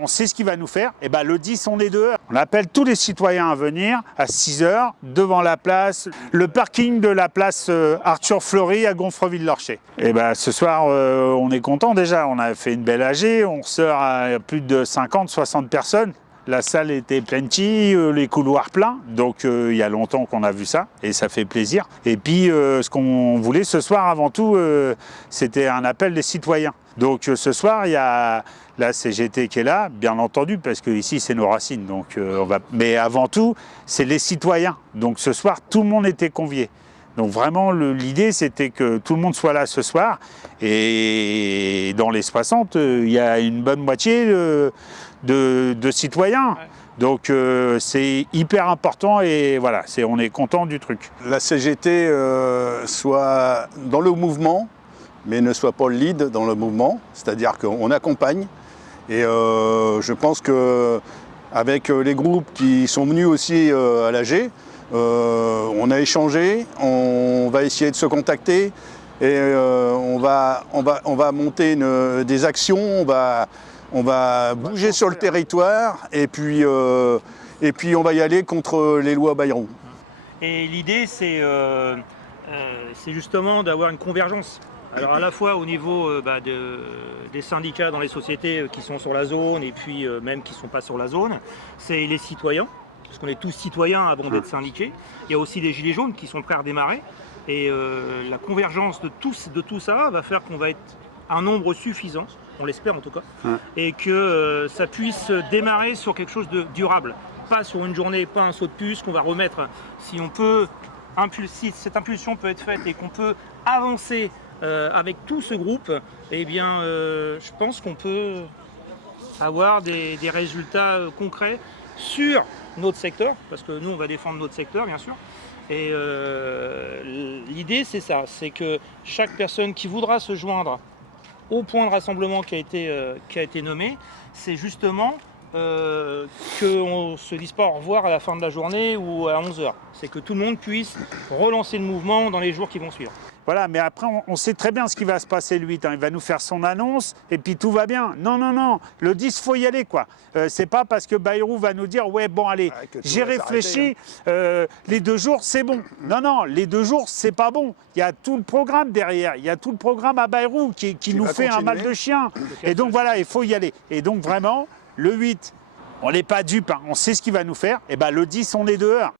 On sait ce qu'il va nous faire, et ben le 10 on est dehors. On appelle tous les citoyens à venir à 6 h devant la place, le parking de la place Arthur Fleury à Gonfreville-Lorcher. Et ben ce soir on est content déjà, on a fait une belle AG, on sort à plus de 50-60 personnes. La salle était plenty, les couloirs pleins, donc il y a longtemps qu'on a vu ça et ça fait plaisir. Et puis ce qu'on voulait ce soir avant tout, c'était un appel des citoyens. Donc ce soir il y a la CGT qui est là, bien entendu, parce que ici c'est nos racines. Donc mais avant tout c'est les citoyens. Donc ce soir tout le monde était convié. Donc vraiment l'idée c'était que tout le monde soit là ce soir et dans les 60 il y a une bonne moitié de citoyens. Ouais. Donc c'est hyper important et voilà, on est content du truc. La CGT soit dans le mouvement, mais ne soit pas le lead dans le mouvement, c'est-à-dire qu'on accompagne. Et je pense qu'avec les groupes qui sont venus aussi à l'AG, on a échangé, on va essayer de se contacter et on va monter des actions, on va bouger sur le territoire et puis on va y aller contre les lois Bayrou. Et l'idée c'est justement d'avoir une convergence. Alors à la fois au niveau des syndicats dans les sociétés qui sont sur la zone et puis même qui ne sont pas sur la zone, c'est les citoyens, parce qu'on est tous citoyens avant d'être syndiqués. Il y a aussi les gilets jaunes qui sont prêts à redémarrer. Et la convergence de tout ça va faire qu'on va être un nombre suffisant, on l'espère en tout cas, et que ça puisse démarrer sur quelque chose de durable. Pas sur une journée, pas un saut de puce qu'on va remettre. Si cette impulsion peut être faite et qu'on peut avancer avec tout ce groupe, eh bien je pense qu'on peut avoir des résultats concrets sur notre secteur, parce que nous on va défendre notre secteur bien sûr. Et l'idée c'est ça, c'est que chaque personne qui voudra se joindre au point de rassemblement qui a été nommé, c'est justement qu'on ne se dise pas au revoir à la fin de la journée ou à 11 h. C'est que tout le monde puisse relancer le mouvement dans les jours qui vont suivre. Voilà, mais après, on sait très bien ce qui va se passer le 8. Il va nous faire son annonce et puis tout va bien. Non, non, non. Le 10, il faut y aller, quoi. C'est pas parce que Bayrou va nous dire « Ouais, bon, allez, j'ai réfléchi, les 2 jours, c'est bon. » Non, non, les 2 jours, c'est pas bon. Il y a tout le programme derrière. Il y a tout le programme à Bayrou qui nous fait un mal de chien. Et donc, voilà, il faut y aller. Et donc, vraiment, le 8, on n'est pas dupes. On sait ce qu'il va nous faire. Et bien, le 10, on est dehors.